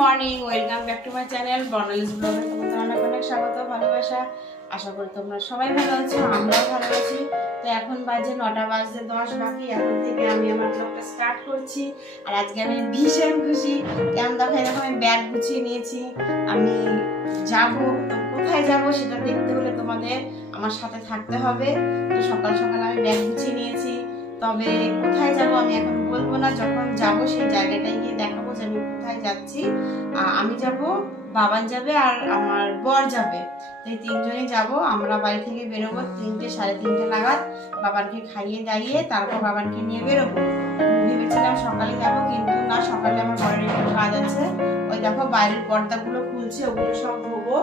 Morning, welcome back to my channel Barnali's ব্লগে। তোমাদের অনেক অনেক স্বাগত, ভালোবাসা। আশা করি তোমরা সবাই ভালো আছো, আমরাও ভালো আছি। তো এখন বাজে 9টা বাজতে 10 বাকি। এখন থেকে আমি আমার ব্লগটা স্টার্ট করছি। আর আজকে আমি ভীষণ খুশি, কেমন দেখো আমি ব্যাগ গুছিয়ে নিয়েছি। আমি যাব, তো কোথায় যাব সেটা দেখতে হলে তোমাদের আমার সাথে থাকতে হবে। তো সকাল সকাল আমি ব্যাগ গুছিয়ে নিয়েছি, তবে কোথায় যাব আমি এখন বলবো না। যখন যাব সেই জায়গাটায় গিয়ে দেখাবো যে আমি কোথায় যাচ্ছি। আমি যাব, বাবান যাবে আর আমার বর যাবে। এই তিনজনই যাব। আমরা বাড়ি থেকে বেরোবো 3টে সাড়ে 3টে নাগাদ। বাবানকে খাইয়ে দাইয়ে তারপর বাবানকে নিয়ে বেরোবো। ভেবেছিলাম সকালে যাব, কিন্তু না, সকালে আমার ঘরের একটু কাজ আছে। ওই দেখো বাইরের পর্দাগুলো খুলছে, ওগুলো সব ধোবো।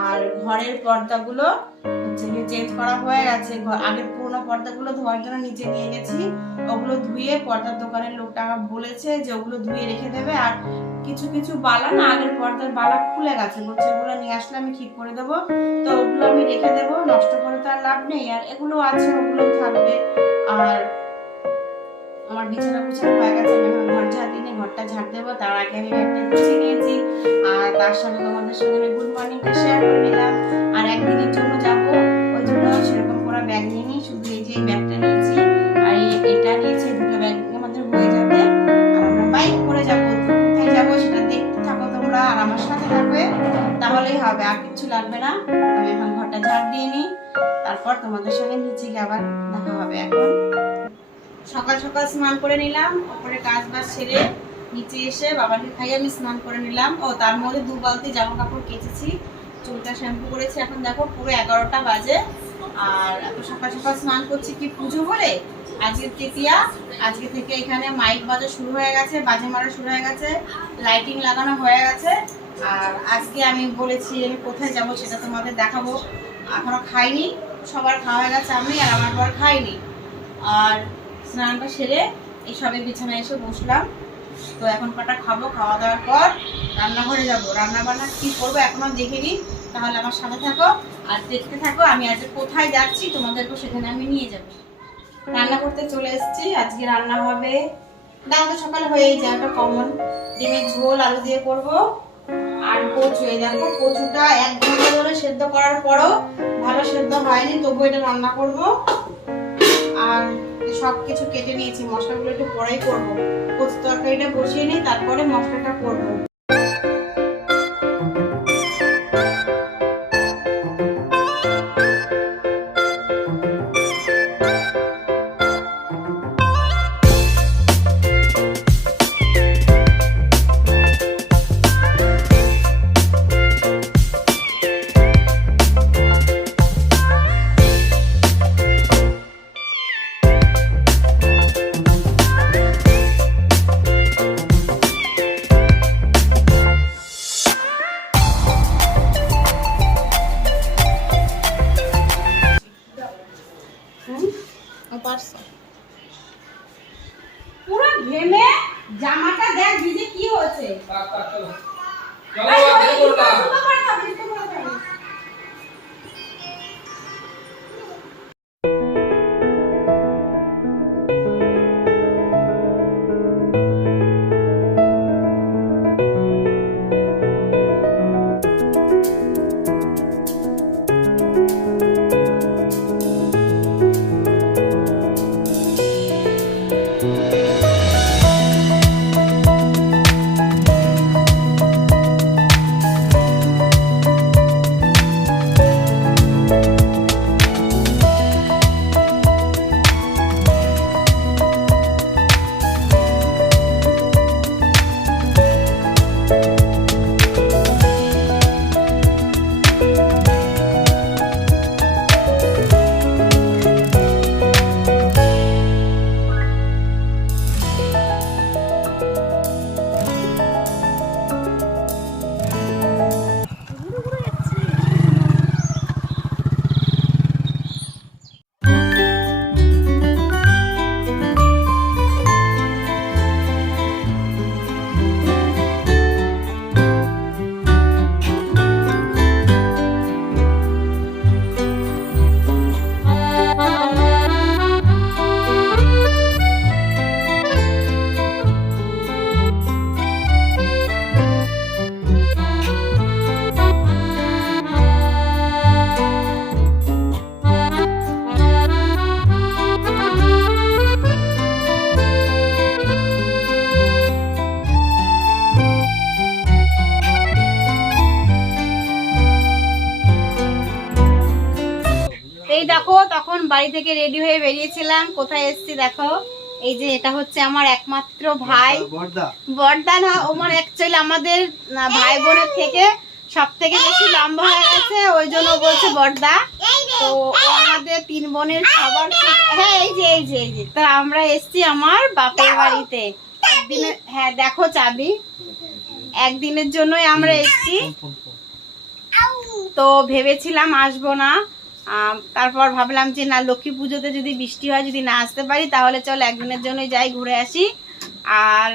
আর ঘরের পর্দাগুলো হচ্ছে চেঞ্জ করা হয়ে গেছে। আগের পুরোনো পর্দাগুলো ধোয়ার জন্য নিচে নিয়ে গেছি। ওগুলো ধুয়ে পর্দার দোকানের লোকটা বলেছে যে ওগুলো ধুয়ে রেখে দেবে। আর কিছু কিছু বালা না, আগের পর্দার বালা খুলে গেছে, বলছে ওগুলো নিয়ে আসলে আমি ঠিক করে দেবো। তো ওগুলো আমি রেখে দেবো, নষ্ট করে তো আর লাভ নেই। আর এগুলো আছে, ওগুলো থাকবে। আর আমার বিছানা গুছানো হয়ে গেছে, আমি এখন ঘর ঝাড় দিনে ঘরটা ঝাড় দেবো। তার আগে আমি ব্যাগটা গুছিয়ে নিয়েছি। আর তার সঙ্গে তোমাদের সঙ্গে আমি গুড মর্নিংটা শেয়ার করে নিলাম। আর একদিনের জন্য যাব, ওই জন্য সেরকম করে ব্যাগ নিয়ে নিই। শুধু এই যে ব্যাগটা নিয়েছি আর এটা নিয়েছি, দুটো ব্যাগ আমাদের হয়ে যাবে। আর আমরা বাইক করে যাবো। তো কোথায় যাবো সেটা দেখতে থাকো তোমরা, আর আমার সাথে থাকবে, তাহলেই হবে, আর কিছু লাগবে না। আমি এখন ঘরটা ঝাড় দিয়ে নিই, তারপর তোমাদের সঙ্গে নিচে গিয়ে আবার দেখা হবে। এখন সকাল সকাল স্নান করে নিলাম, ওপরে কাজ বাজ সেরে নিচে এসে বাবাকে খাইয়ে আমি স্নান করে নিলাম। ও তার মধ্যে 2 বালতি জামা কাপড় কেচেছি, চুলটা শ্যাম্পু করেছি। এখন দেখো পুরো 11টা বাজে। আর এত সকাল সকাল স্নান করছি কি পুজো বলে। আজকে তৃতীয়া, আজকে থেকে এখানে মাইক বাজা শুরু হয়ে গেছে, বাজে মারা শুরু হয়ে গেছে, লাইটিং লাগানো হয়ে গেছে। আর আজকে আমি বলেছি আমি কোথায় যাব সেটা তোমাদের দেখাবো। এখনো খাইনি, সবার খাওয়া হয়ে গেছে, আমি আর আমার বর খাইনি। আর স্নানটা সেরে এই সবে বিছানায় এসে বসলাম। তো এখন কটা খাবো, খাওয়া দাওয়ার পর রান্নাঘরে যাব। রান্না বান্না কি করবো এখনো দেখিনি, তাহলে আমার সাথে থাকো আর দেখতে থাকো। আমি আজকে কোথায় যাচ্ছি তোমাদেরকে সেখানে আমি নিয়ে যাব। রান্না করতে চলে এসেছি। আজকে রান্না হবে, ডাল তো সকালে হয়েই যায়, একটা কমন, ডিমের ঝোল আলু দিয়ে করব। আর কচু, এই দেখো কচুটা 1 ঘন্টা ধরে সেদ্ধ করার পরও ভালো সেদ্ধ হয়নি, তবু এটা রান্না করব। আর সবকিছু কেটে নিয়েছি, মশলাগুলো একটু পরেই করবো। কচু তরকারিটা বসিয়ে নিই, তারপরে মশলাটা করবো। পুরো ঘেমে জামাটা দেখ ভিজে কি হয়েছে। এই দেখো তখন বাড়ি থেকে রেডি হয়ে বেরিয়েছিলাম, কোথায় এসেছি দেখো। এই যে এটা হচ্ছে আমার একমাত্র ভাই, বড়দা না, আমার অ্যাকচুয়ালি আমাদের ভাই বোনের থেকে সব থেকে বেশি লম্বা হয়ে গেছে, ওই জন্য বলছে বড়দা। তো আমাদের 3 বোনের সবার, হ্যাঁ এই যে এই যে এই যে, তো আমরা এসেছি আমার বাপের বাড়িতে একদিনের, হ্যাঁ দেখো চাবি, একদিনের জন্যই আমরা এসেছি। তো ভেবেছিলাম আসবো না, তারপর ভাবলাম যে না, লক্ষ্মী পুজোতে যদি বৃষ্টি হয়, যদি না আসতে পারি তাহলে চল একদিনের জন্যই যাই, ঘুরে আসি। আর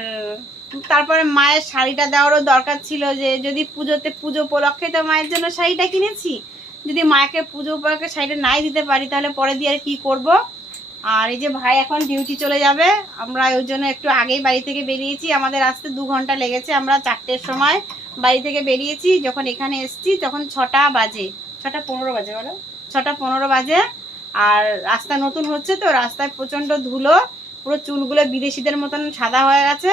তারপরে মায়ের শাড়িটা দেওয়ারও দরকার ছিল, যে যদি পুজোতে, পুজো উপলক্ষে তো মায়ের জন্য শাড়িটা কিনেছি, যদি মাকে পুজো উপলক্ষে শাড়িটা নাই দিতে পারি তাহলে পরে দিয়ে আর কি করব। আর এই যে ভাই এখন ডিউটি চলে যাবে, আমরা ওই জন্য একটু আগেই বাড়ি থেকে বেরিয়েছি, আমাদের আসতে 2 ঘন্টা লেগেছে। আমরা 4টের সময় বাড়ি থেকে বেরিয়েছি, যখন এখানে এসেছি তখন 6টা বাজে, 6টা 15 বাজে, বলো 6টা 15 বাজে। আর রাস্তা নতুন হচ্ছে তো, রাস্তায় প্রচণ্ড ধুলো, পুরো চুলগুলো বিদেশিদের মতন সাদা হয়ে গেছে।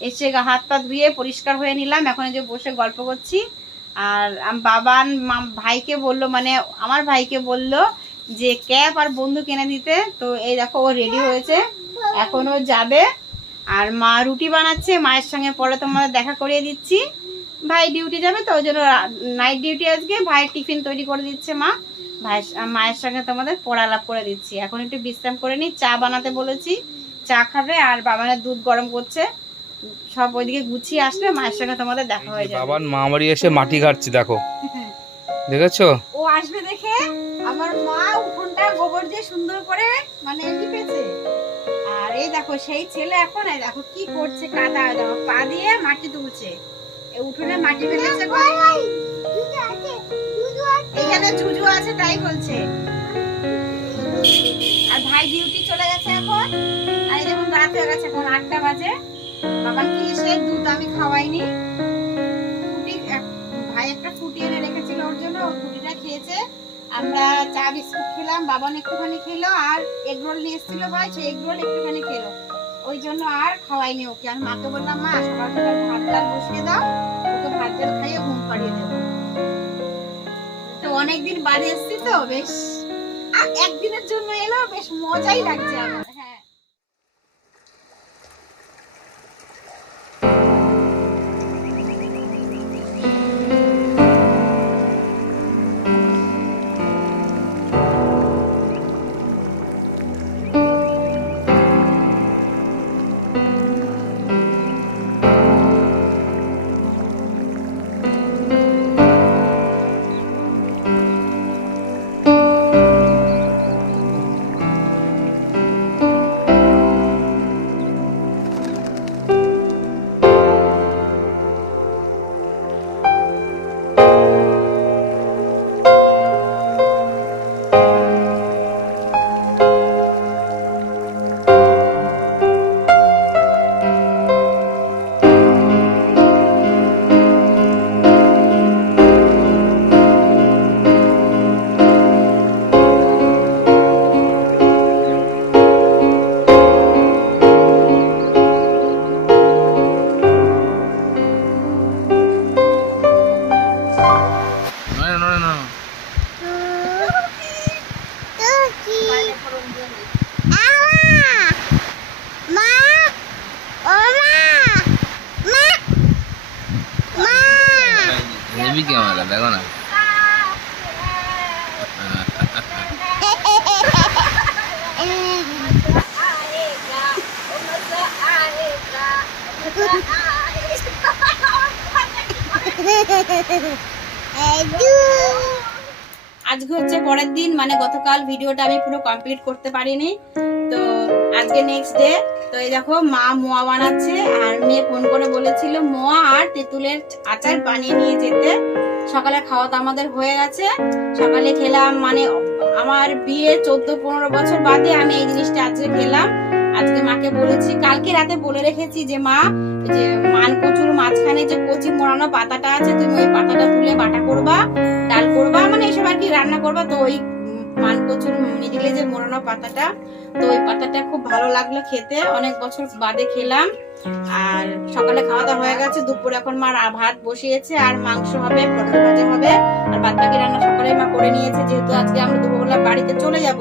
এসে হাত পা ধুয়ে পরিষ্কার হয়ে নিলাম, এখন এই যে বসে গল্প করছি। আর বাবান ভাইকে বললো, মানে আমার ভাইকে বললো যে ক্যাপ আর বন্ধু কিনে দিতে। তো এই দেখো ও রেডি হয়েছে, এখনও যাবে। আর মা রুটি বানাচ্ছে, মায়ের সঙ্গে পরে তোমাদের দেখা করিয়ে দিচ্ছি। ভাই ডিউটি যাবে তো ওই জন্য নাইট ডিউটি আজকে, ভাইয়ের টিফিন তৈরি করে দিচ্ছে মা। মায়ের সঙ্গে তোমাদের পড়ালাপ করে দিচ্ছি। এখন একটু বিশ্রাম করে নিই, চা বানাতে বলেছি, চা খাবে। আর বাবানের দুধ গরম করছে, সব ওইদিকে গুছিয়ে আসলে মায়ের সঙ্গে তোমাদের দেখা হয়ে যাবে। বাবার মা বাড়ি এসে মাটি ঘাটছি, দেখো দেখেছো, ও আসবে দেখে আমার মা উঠোনটা গোবর দিয়ে সুন্দর করে মানে লিপেছে। আর এই দেখো সেই ছেলে এখন এই দেখো কি করছে, কাদা দেখো পা দিয়ে মাটি তুলছে, এই উঠোনে মাটি ফেলেছে। এখানে জুজু আছে তাই বলছে। আর ভাই ডিউটি চলে গেছে এখন, আর যেমন রাত হয়ে গেছে, এখন 8টা বাজে। বাবা কি এসে দুধ আমি খাওয়াইনি, ভাই একটা ফুটি এনে রেখেছিল ওর জন্য, ও ফুটিটা খেয়েছে। আমরা চা বিস্কুট খেলাম, বাবান একটুখানি খেলো, আর এগ রোল নিয়ে এসেছিল ভাই, সেই এগ রোল একটুখানি খেলো, ওই জন্য আর খাওয়াইনি ওকে। আর মাকে বললাম মা সকাল সকাল ভাত ডাল বসিয়ে দাও, ওকে ভাত ডাল খাইয়ে ঘুম পাড়িয়ে দেবো। তো অনেকদিন বাড়ি এসেছি তো, বেশ একদিনের জন্য এলো, বেশ মজাই লাগছে আমার। হ্যাঁ দেখো না, আজকে হচ্ছে পরের দিন, মানে গতকাল ভিডিওটা আমি পুরো কমপ্লিট করতে পারিনি, তো আজকে নেক্সট ডে। তো এই দেখো মা মোয়া বানাচ্ছে, আর মেয়ে ফোন করে বলেছিল মোয়া আর তেঁতুলের আচার বানিয়ে নিয়ে যেতে। সকালে খাওয়া তো আমাদের হয়ে গেছে, সকালে খেলাম, মানে আমার বিয়ে 14-15 বছর বাদে আমি এই জিনিসটা আজকে খেলাম। আজকে মাকে বলেছি, কালকে রাতে বলে রেখেছি যে মা, যে মান কচুর মাঝখানে যে কচি মোড়ানো পাতাটা আছে, তুমি ওই পাতাটা তুলে বাটা করবা, ডাল করবা, মানে এসব আর কি রান্না করবা। তো ওই মান কচুর মিডিলে যে মোড়ানো পাতাটা, তো ওই পাতাটা খুব ভালো লাগলো খেতে, অনেক বছর বাদে খেলাম। আর সকালে খাওয়া দাওয়া হয়ে গেছে, দুপুরে এখন মা ভাত বসিয়েছে, আর মাংস হবে, পটল ভাজা হবে, আর বাদ বাকি রান্না সকালে মা করে নিয়েছে, যেহেতু আজকে আমরা দুপুরবেলা বাড়িতে চলে যাব।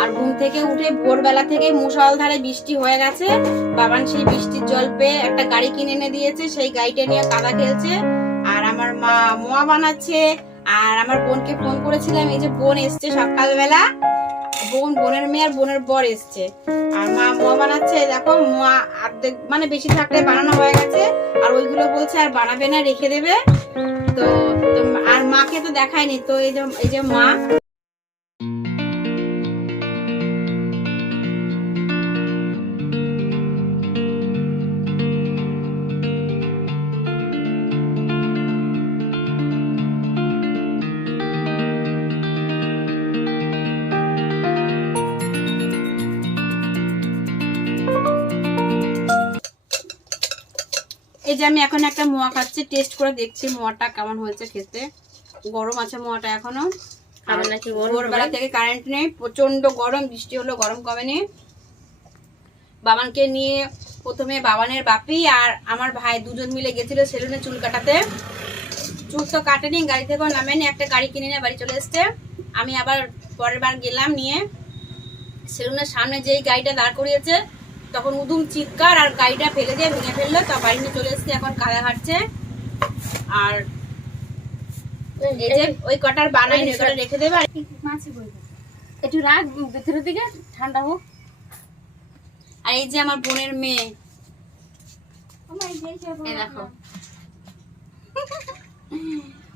আর ঘুম থেকে উঠে ভোরবেলা থেকে মুষলধারে বৃষ্টি হয়ে গেছে। বাবান সেই বৃষ্টির জল পেয়ে একটা গাড়ি কিনে এনে দিয়েছে, সেই গাড়িটা নিয়ে কাদা খেলছে। আর আমার মা মোয়া বানাচ্ছে। আর আমার বোনকে ফোন করেছিলাম, এই যে বোন এসছে সকালবেলা, বোনের মেয়ে আর বোনের বর এসছে। আর মা মোয়া বানাচ্ছে, দেখো মোয়া অর্ধেক মানে বেশি থাকলে বানানো হয়ে গেছে, আর ওইগুলো বলছে আর বানাবে না, রেখে দেবে। তো আর মাকে তো দেখায়নি, তো এই যে মা। এই যে আমি এখন একটা মোয়া খাচ্ছি, টেস্ট করে দেখছি মোয়াটা কেমন হয়েছে খেতে। গরম আছে মোয়াটা এখনো, ভোরবেলা থেকে কারেন্ট নেই, প্রচন্ড গরম, বৃষ্টি হলো গরম কমেনি। বাবানকে নিয়ে প্রথমে বাবানের বাপি আর আমার ভাই দুজন মিলে গেছিল সেলুনে চুল কাটাতে। চুল তো কাটেনি, গাড়ি থেকেও নামেনি, একটা গাড়ি কিনে নিয়ে বাড়ি চলে এসছে। আমি আবার পরের বার গেলাম নিয়ে, সেলুনের সামনে যেই গাড়িটা দাঁড় করিয়েছে তখন উদুম চিৎকার, আর গাড়িটা ফেলে দিয়ে ভেঙে ফেললো। তা বাড়ি নিয়ে চলে এসছে, এখন কাদা ঘাটছে। আর এই যে ওই কটার বানাই রেখে দেবে, একটু রাখ ভেতরের দিকে ঠান্ডা হোক। আর এই যে আমার বোনের মেয়ে, দেখো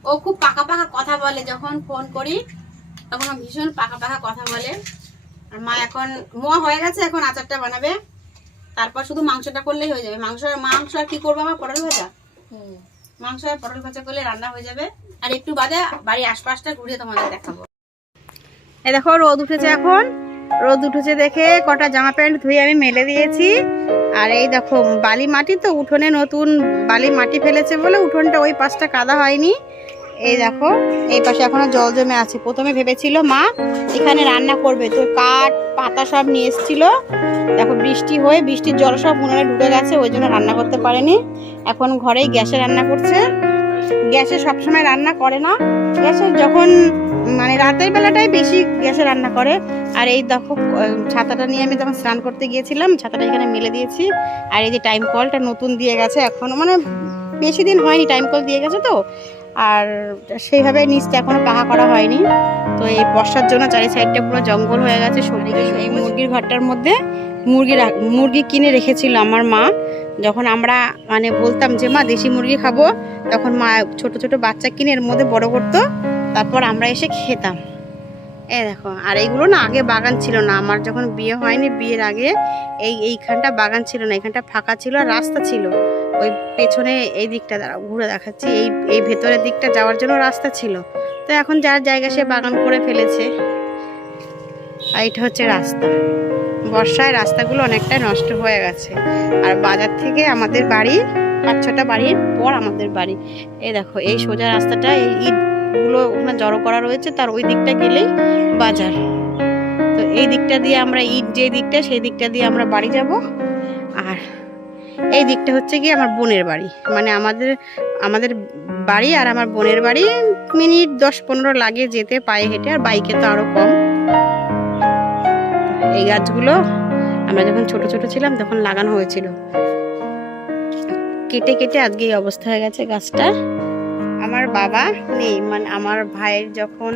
ও খুব পাকা পাকা কথা বলে, যখন ফোন করি তখন ভীষণ পাকা পাকা কথা বলে। আর মা এখন মোয়া হয়ে গেছে, এখন আচারটা বানাবে, তারপর শুধু মাংসটা করলেই হয়ে যাবে। মাংস আর কি করবো, আমার পটল ভাজা, মাংস আর পটল ভাজা করলে রান্না হয়ে যাবে। আর একটু বাদে বাড়ির আশপাশটা ঘুরিয়ে তোমাদের দেখাবো। এই দেখো রোদ উঠেছে, এখন রোদ উঠেছে দেখে কটা জামা প্যান্ট ধুয়ে আমি মেলে দিয়েছি। আর এই দেখো বালি মাটি, তো উঠোনে নতুন বালি মাটি ফেলেছে বলে উঠোনটা ওই পাশটা কাদা হয়নি। এই দেখো এই পাশে এখনো জল জমে আছে। প্রথমে ভেবেছিল মা এখানে রান্না করবে, তো কাঠ পাতা সব নিয়ে এসেছিল। দেখো বৃষ্টি হয়ে বৃষ্টির জল সব উনুনে ঢুকে গেছে, ওই জন্য রান্না করতে পারেনি। এখন ঘরেই গ্যাসে রান্না করছে। গ্যাসে সবসময় রান্না করে না, গ্যাসে যখন মানে রাতের বেলাটাই বেশি গ্যাসে রান্না করে। আর এই দেখো ছাতাটা নিয়ে আমি যখন স্নান করতে গিয়েছিলাম, ছাতাটা এখানে মেলে দিয়েছি। আর এই যে টাইম কলটা নতুন দিয়ে গেছে, এখনো মানে বেশি দিন হয়নি, টাইম কল দিয়ে গেছে তো, আর সেইভাবে নিচটা এখনো পাকা করা হয়নি। তো এই বর্ষার জন্য চারি সাইডটা পুরো জঙ্গল হয়ে গেছে। এই মুরগির ঘরটার মধ্যে মুরগি কিনে রেখেছিল আমার মা। যখন আমরা মানে বলতাম যে মা দেশি মুরগি খাবো, তখন মা ছোট ছোট বাচ্চা কিনে এর মধ্যে বড় করতো, তারপর আমরা এসে খেতাম। এই দেখো, আর এইগুলো না আগে বাগান ছিল না, আমার যখন বিয়ে হয়নি, বিয়ের আগে এইখানটা বাগান ছিল না, এখানটা ফাঁকা ছিল আর রাস্তা ছিল। ওই পেছনে এই দিকটা ঘুরে দেখাচ্ছি, এই ভেতরের দিকটা যাওয়ার জন্য রাস্তা ছিল। তো এখন যার জায়গা সে বাগান করে ফেলেছে। আর এটা হচ্ছে রাস্তা, বর্ষায় রাস্তাগুলো অনেকটা নষ্ট হয়ে গেছে। আর বাজার থেকে আমাদের বাড়ি 5-6টা বাড়ির পর আমাদের বাড়ি। এই দেখো এই সোজা রাস্তাটা, এই ইটগুলো ওখানে জড়ো করা রয়েছে, তার ওই দিকটা গেলেই বাজার। তো এই দিকটা দিয়ে আমরা ইট যে দিকটা, সেই দিকটা দিয়ে আমরা বাড়ি যাব। আর এই দিকটা হচ্ছে কি আমার বোনের বাড়ি, মানে আমাদের বাড়ি আর আমার বোনের বাড়ি মিনিট 10-15 লাগে যেতে পায়ে হেঁটে, আর বাইকে তো আরো কম। এই গাছগুলো আমরা যখন ছোট ছোট ছিলাম তখন লাগানো হয়েছিল, কেটে কেটে আজকে এই অবস্থা হয়ে গেছে গাছটা। আমার বাবা নেই, মানে আমার ভাইয়ের যখন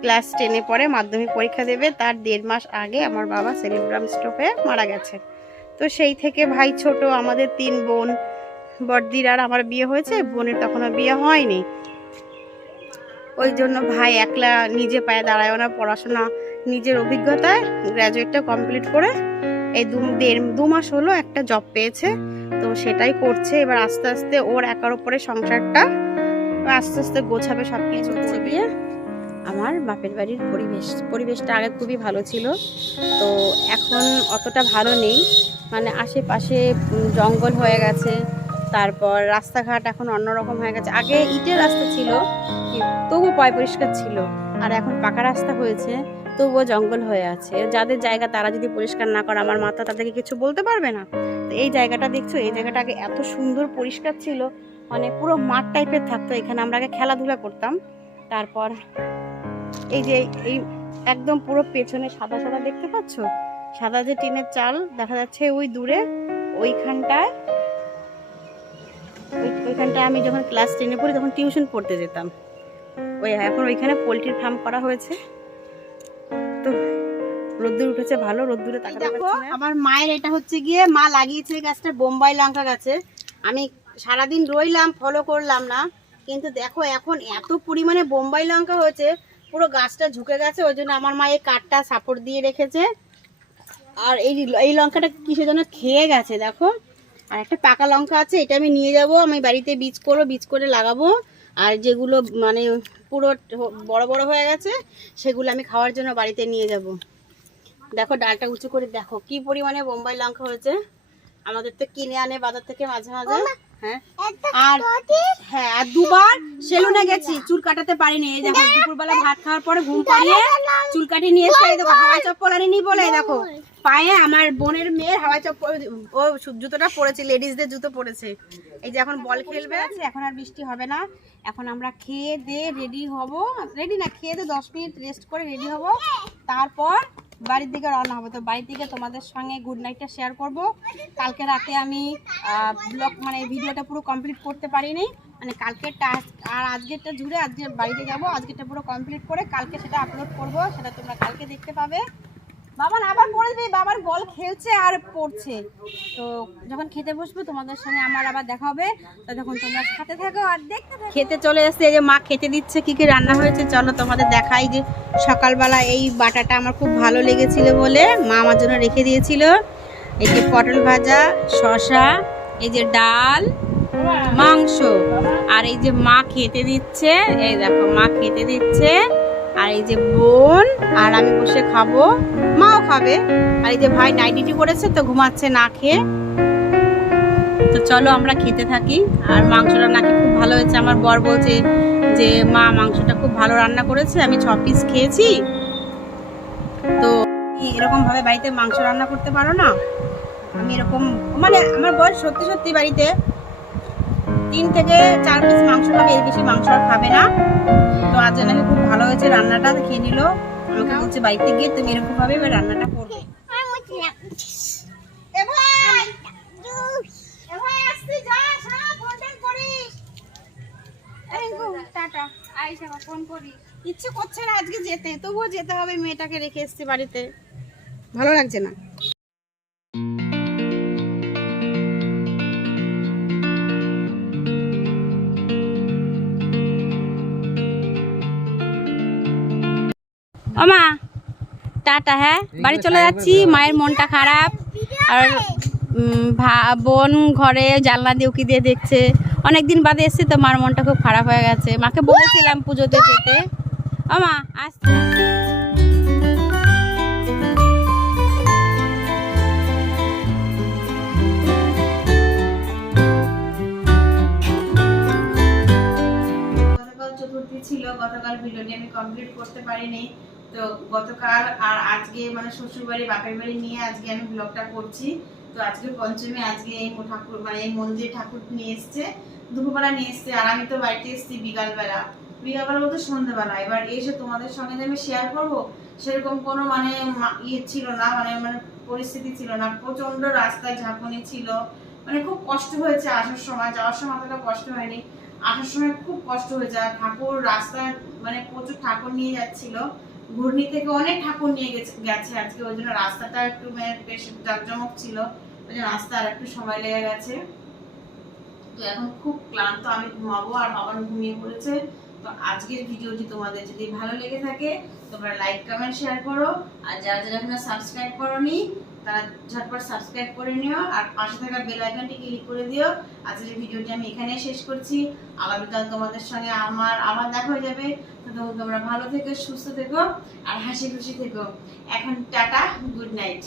ক্লাস 10-এ পড়ে, মাধ্যমিক পরীক্ষা দেবে, তার 1.5 মাস আগে আমার বাবা সেরিব্রাম স্ট্রোক হয়ে মারা গেছে। তো সেই থেকে ভাই ছোট, আমাদের 3 বোন, বড়দির আর আমার বিয়ে হয়েছে, বোনের তখনও বিয়ে হয়নি। ওই জন্য ভাই একলা নিজে পায়ে দাঁড়ায় না, পড়াশোনা নিজের অভিজ্ঞতায় গ্র্যাজুয়েটটা কমপ্লিট করে এই 2 মাস হলো একটা জব পেয়েছে, তো সেটাই করছে। এবার আস্তে আস্তে ওর একার উপরে সংসারটা আস্তে আস্তে গোছাবে, সব কিছু করছে গিয়ে। আমার বাপের বাড়ির পরিবেশটা আগে খুবই ভালো ছিল, তো এখন অতটা ভালো নেই, মানে আশেপাশে জঙ্গল হয়ে গেছে। তারপর রাস্তাঘাট এখন অন্যরকম হয়ে গেছে। আগে ইটের রাস্তা ছিল, তবুও পয় পরিষ্কার ছিল, আর এখন পাকা রাস্তা হয়েছে, তবুও জঙ্গল হয়ে আছে। যাদের জায়গা তারা যদি পরিষ্কার না করে, আমার মাথা তাদেরকে কিছু বলতে পারবে না। তো এই জায়গাটা দেখছো, এই জায়গাটা আগে এত সুন্দর পরিষ্কার ছিল, মানে পুরো মাঠ টাইপের থাকতো। এখানে আমরা আগে খেলাধুলা করতাম। তারপর এই যে এই একদম পুরো পেছনে সাদা সাদা দেখতে পাচ্ছ, সাদা যে টিনের চাল দেখা যাচ্ছে ওই দূরে, ওইখানটায় ওইখানটায় আমি যখন ক্লাস 10-এ পড়ি তখন টিউশন পড়তে যেতাম। এখন ওইখানে পোলট্রির ফার্ম করা হয়েছে। তো রোদ্দুর উঠেছে ভালো, রোদ্দুরে তাকাতে পারছি না। আমার মায়ের এটা হচ্ছে গিয়ে মা লাগিয়েছে গাছটা বোম্বাই লঙ্কা গাছে। আমি সারাদিন রইলাম, ফলো করলাম না, কিন্তু দেখো এখন এত পরিমাণে বোম্বাই লঙ্কা হয়েছে, পুরো গাছটা ঝুঁকে গেছে। ওই জন্য আমার মা এই কাঠটা সাপোর্ট দিয়ে রেখেছে। আর এই লঙ্কাটা কিসের জন্য খেয়ে গেছে দেখো। আর একটা পাকা লঙ্কা আছে, এটা আমি নিয়ে যাব, আমি বাড়িতে বীজ করে লাগাবো। আর যেগুলো মানে পুরো বড় বড় হয়ে গেছে সেগুলো আমি খাওয়ার জন্য বাড়িতে নিয়ে যাব। দেখো ডালটা উঁচু করে দেখো কি পরিমাণে বোম্বাই লঙ্কা হয়েছে। আমাদের তো কিনে আনে বাজার থেকে মাঝে মাঝে। হ্যাঁ, আর হ্যাঁ, আর দুবার সেলুনে গেছি, চুল কাটাতে পারিনি। এই দেখো দুপুরবেলা ভাত খাওয়ার পরে ঘুম পাড়িয়ে চুল কাটিয়ে নিয়ে এসে দেখো হাওয়াই চপ্পল আনিনি বলে দেখো পায়ে আমার বোনের মেয়ের হাওয়াই চপ্পল, ও জুতোটা পরেছে, লেডিসদের জুতো পরেছে। এই যে এখন বল খেলবে, এখন আর বৃষ্টি হবে না। এখন আমরা খেয়ে দিয়ে রেডি হব, রেডি না খেয়ে দিয়ে 10 মিনিট রেস্ট করে রেডি হব, তারপর বাড়ির দিকে রওনা হবে। তো বাড়ির দিকে তোমাদের সঙ্গে গুড নাইটটা শেয়ার করব। কালকে রাতে আমি ব্লগ মানে ভিডিওটা পুরো কমপ্লিট করতে পারিনি, মানে কালকেরটা আর আজকেরটা জুড়ে আজকে বাড়িতে যাব, আজকেরটা পুরো কমপ্লিট করে কালকে সেটা আপলোড করব, সেটা তোমরা কালকে দেখতে পাবে। বাবার আবার পড়ে দিবি, বাবার বল খেলছে আর পড়ছে। তো যখন খেতে বসবো তোমাদের সঙ্গে আমার আবার দেখা হবে, তখন তোমরা সাথে থাকো আর দেখতে থাকো। খেতে চলে এসেছে, এই যে মা খেতে দিচ্ছে। কি কি রান্না হয়েছে চলো তোমাদের দেখাই। যে সকালবেলা এই বাটাটা আমার খুব ভালো লেগেছিল বলে মা আমার জন্য রেখে দিয়েছিল। এই যে পটল ভাজা, শসা, এই যে ডাল, মাংস, আর এই যে মা খেতে দিচ্ছে। এই দেখো মা খেতে দিচ্ছে, আর এই যে বোন আর আমি বসে খাবো, মাও খাবে। আর এই যে ভাই নাইট ডিউটি করেছে তো ঘুমাচ্ছে না খেয়ে। তো চলো আমরা খেতে থাকি। আর মাংসটা নাকি খুব ভালো হয়েছে, আমার বর বলছে যে মা মাংসটা খুব ভালো রান্না করেছে, আমি 6 পিস খেয়েছি। তো এরকম ভাবে বাড়িতে মাংস রান্না করতে পারো না? আমি এরকম মানে আমার বর সত্যি সত্যি বাড়িতে 3 থেকে 4 পিস মাংস খাবে, এর বেশি মাংস আর খাবে না। তো আজ নাকি খুব ভালো হয়েছে রান্নাটা, খেয়ে নিল। আমাকে বলছে বাড়িতে গিয়ে তুমি এরকম ভাবে রান্নাটা করবে। ইচ্ছে করছে না আজকে যেতে, তবুও যেতে হবে, মেয়েটাকে রেখে এসছি বাড়িতে, ভালো লাগছে না। ও মা টাটা, হ্যাঁ বাড়ি চলে যাচ্ছি। মায়ের মনটা খারাপ, আর বোন ঘরে জানলা দিয়ে উকি দিয়ে দেখছে। অনেকদিন বাদে এসছে তো মার মনটা খুব খারাপ হয়ে গেছে। মাকে বলেছিলাম পুজোতে যেতে। ও মা আসছে। গতকাল চতুর্থী ছিল, গতকাল ভিডিওটি আমি কমপ্লিট করতে পারিনি। তো গতকাল আর আজকে মানে শ্বশুরবাড়ি বাপের বাড়ি নিয়ে আজকে আমি ব্লগটা করছি। তো আজকে পঞ্চমী, আজকে এই ঠাকুর মানে এই মন্দিরে ঠাকুর নিয়ে এসছে, দুপুরবেলা নিয়ে এসছে। আর আমি তো বাড়িতে এসেছি বিকালবেলা বলতে সন্ধ্যেবেলা। এবার এসে তোমাদের সঙ্গে যে আমি শেয়ার করবো সেরকম কোনো মানে ইয়ে ছিল না, মানে মানে পরিস্থিতি ছিল না। প্রচন্ড রাস্তায় ঝাঁকুনি ছিল, মানে খুব কষ্ট হয়েছে আসার সময়। যাওয়ার সময় অতটা কষ্ট হয়নি, আসার সময় খুব কষ্ট হয়েছে। আর ঠাকুর রাস্তায় মানে প্রচুর ঠাকুর নিয়ে যাচ্ছিল, ঘূর্ণি থেকে অনেক ঠাকুর নিয়ে গেছে আজকে। ওই জন্য রাস্তাটা একটু বেশ জাঁকজমক ছিল, ওই জন্য রাস্তা আর একটু সময় লেগে গেছে। তো এখন খুব ক্লান্ত, আমি ঘুমাবো আর বাবা ঘুমিয়ে পড়েছে। তো আজকের ভিডিওটি তোমাদের যদি ভালো লেগে থাকে তোমরা লাইক কমেন্ট শেয়ার করো। আর যারা যারা এখনো সাবস্ক্রাইব করোনি তারা ঝটপট সাবস্ক্রাইব করে নিও, আর পাশে থাকা বেল আইকনটি ক্লিক করে দিও। আজকের ভিডিওটি আমি এখানে শেষ করছি। আগামীকাল তোমাদের সঙ্গে আবার দেখা হয়ে যাবে। তো তোমরা ভালো থেকো, সুস্থ থেকো আর হাসি খুশি থেকো। এখন টাটা, গুড নাইট।